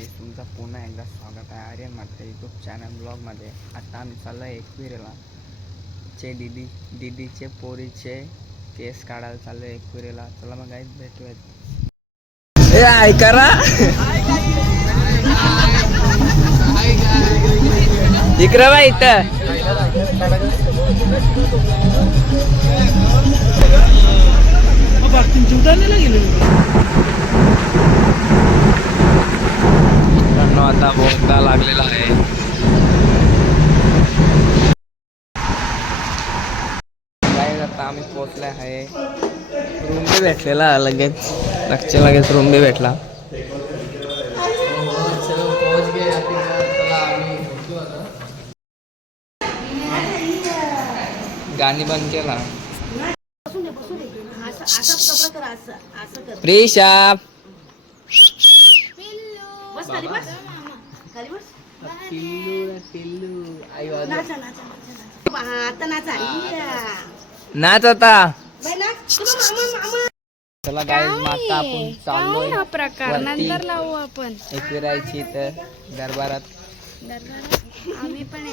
गाईस तुमचं पुन्हा एकदा स्वागत आहे आर्यन मात्र यूट्यूब चॅनल ब्लॉगमध्ये आता आम्ही चाललो आहे एकविरेला चे दिदी दिदीचे पोरीचे केस काढायला चाललो आहे एकविरेला चला मग गाईस भेटूयात. ए ऐका रा इकडं बा इथं. मित्रांनो आता बोगदा लागलेला आहे. आता आम्ही पोचले आहे. रूम बी भेटलेला लगेच. लक्ष लगेच रूम बी भेटला. गाणी बंद केला. प्रिशा खाली बस खाली बस नाचा नाचा नाचा नाचा. आता नाचा या. नाच आता बाई, नाच. तुला मामा मामा चला गाय माता आपण चाललोय. हा प्रकार. नंतर लावू आपण. एकविरायची तर दरबारात. आम्ही पण.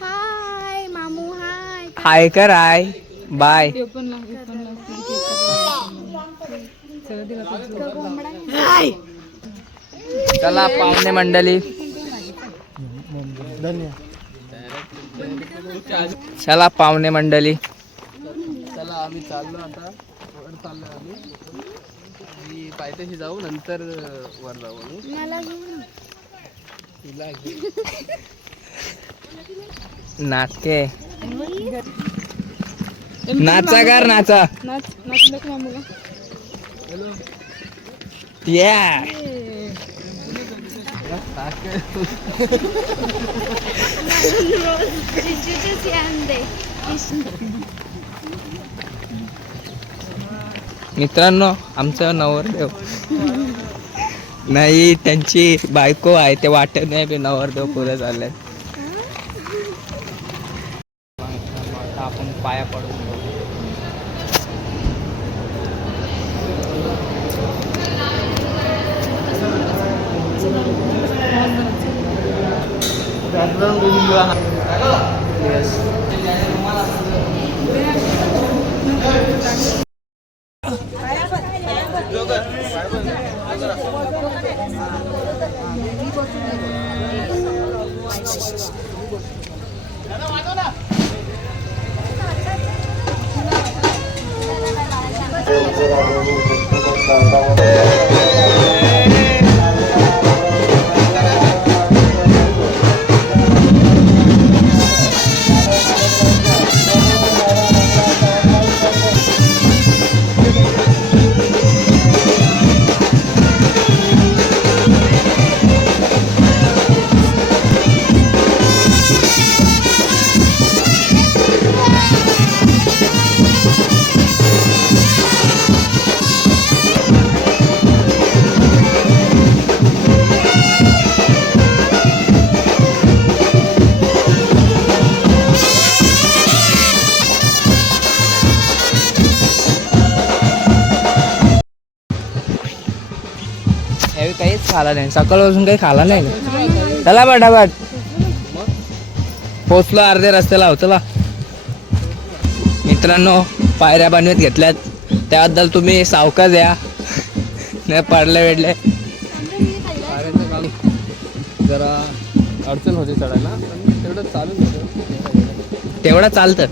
हाय मामू हाय. हाय कर हाय. बाय. चला पाहुणे मंडळी. चला पाहुणे मंडळी. चला आम्ही चाललो आता. वर चाललो आम्ही. आणि पायथ्याशी जाऊ नंतर वर जाऊ तिला. नाचके. नाचा कर नाचा. नाच नाच नको मामूला? या. मित्रांनो आमचं नवरदेव. नाही त्यांची बायको आहे ते वाटत नाही बी नवरदेव पुढे चालले आपण पाया पडून 哥 खाला नाही. सकाळपासून काही खाला नाही चला पटापट. पोचलो अर्धे रस्त्याला हो चला. मित्रांनो पायऱ्या बनवत घेतल्यात. त्याबद्दल तुम्ही सावकाश या. नाही पडले वेडले. जरा अडचण होते चढायला तेवढं चालू होतं. तेवढं चालतं.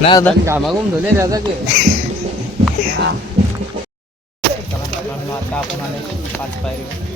ना दादा घामाघूम धुले त्याचा की. आता आपण आले पाच पायरी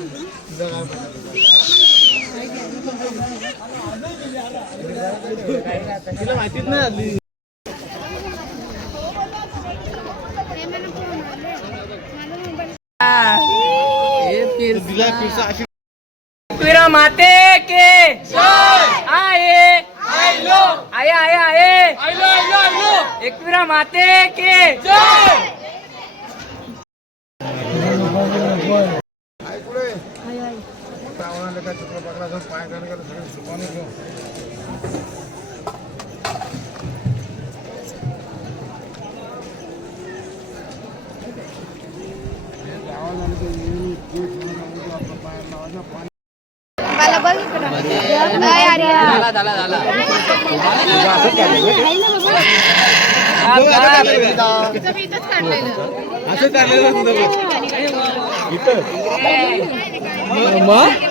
तिला माहितीच नाही आली तिला माते के आए। आए आए आए। एकविरा माते के जय। तिचं मी इथंच काढलेलं. तू पण अशीच लागली. तिला आता येऊन बाहेर फिरायला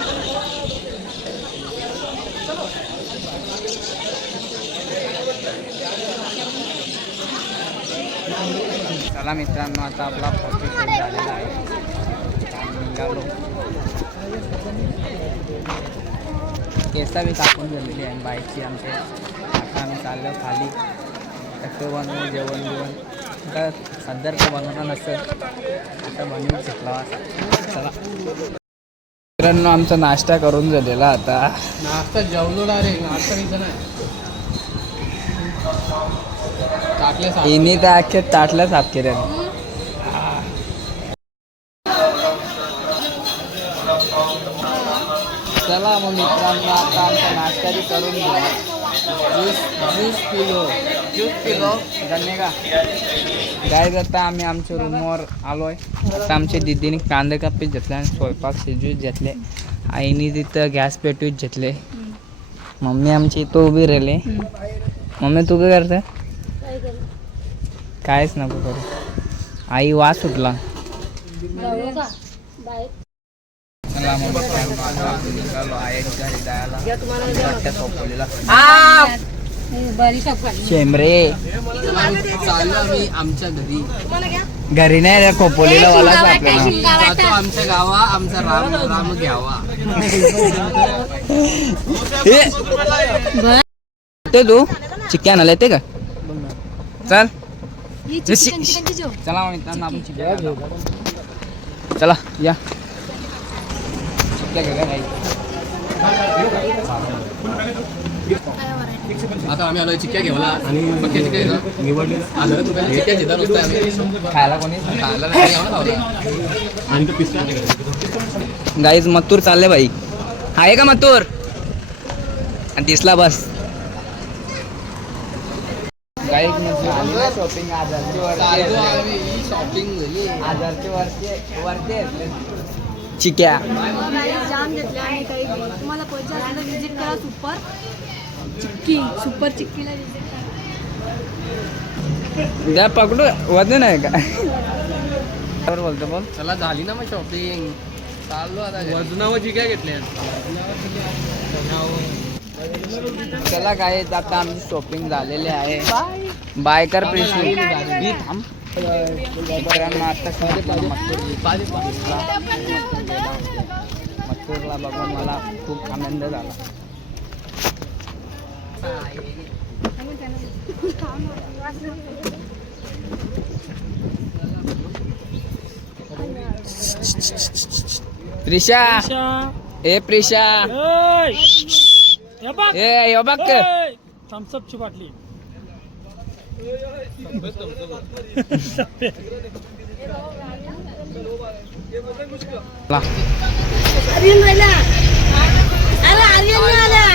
चला मित्रांनो आता आपला फोटो झालेला आहे. निघालो केसा बी कापून झालेली आहे बाईकची आमच्या आता आम्ही चाललो खाली. टक्के बनवून जेवण बिवण? आता सध्या तर बनवणार नसेल. आता बनवून शिकला चला. मित्रांनो आमचा नाश्ता करून झालेला आता. नाश्ता जेवलो डायरेक्ट. नाश्ता नाही. इनी तर अख्खे ताटलं साफ केलं चला मग मित्रांनो आता आमचा नाश्ता बी करून घेऊ. ज्यूस ज्यूस पिलो ज्यूस पिलो धन्य का? आता आम्ही आमच्या रूमवर आलोय. आता आमच्या दिदीने कांदे कापीत घेतले आणि स्वयंपाक शिजवीत घेतले. आईने तिथं गॅस पेटवीत घेतले. मम्मी आमची इथं उभी राहिली. मम्मी तू काय करते? कायच नको करू. आई वास सुटला. आहे घरी जायला वाटतं खोपोलीला. शेंबरे. चाललो आम्ही आमच्या घरी घरी नाही रे खोपोलीला वाला आपल्याला जातो आमच्या गावा आमचा राम राम घ्यावा! ते तू चिक्क्या आणायला येते का? चल. चला मित्रांनो आपण चला या। काही आता आम्ही आलोय चिक्क्या घेऊला आणि चिक्क्या घेता नुसतं आम्ही. खायला कोणी? खायला नाही घेऊन खावला. गाईज मथुर चालले बाई. आहे का मथुर आणि दिसला बस. गाईज शॉपिंग आजारची चाललो आम्ही शॉपिंग झाली. आजारची वरती वरती चिक्या. जाम घेतले आणि काही. तुम्हाला कोणत्या असेल तर विजिट करा सुपर चिक्की सुपर चिक्कीला विजिट करा. द्या पकडू. वजन आहे का? बरोबर बोलतो बोल. चला झाली ना मग शॉपिंग चाललो आता. वजनावर चिक्क्या घेतल्या. चला काय आता आमची शॉपिंग झालेली आहे. बायकर प्रिशू थांब मित्रांनो आता समजलं मथुर मथुरला बघून मला खूप आनंद झाला. प्रिशा. ए प्रिशा. ए यो बघ थम्सअपची बाटली. आर्यन राहिला अरे आर्यन नाही आला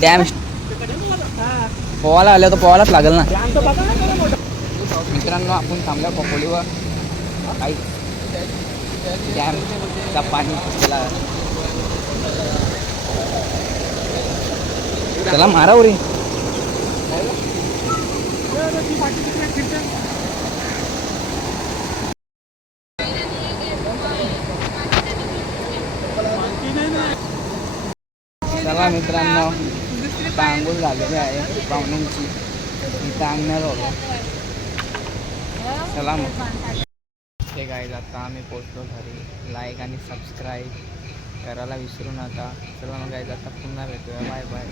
डॅम पोहायला आलं तर पोहायलाच लागेल ना. मित्रांनो आपण थांबल्या खोपोलीवर. काही डॅमचा पाणी चला चला मारा रे चला मित्रांनो तांगूळ झालेले झालेली आहे पाहुण्यांची. मी तांगणार होतो चला मग. ते गाईज आता आम्ही पोचलो घरी. लाईक आणि सबस्क्राईब करायला विसरू नका. चला मग गाईज आता पुन्हा भेटूया. Bye bye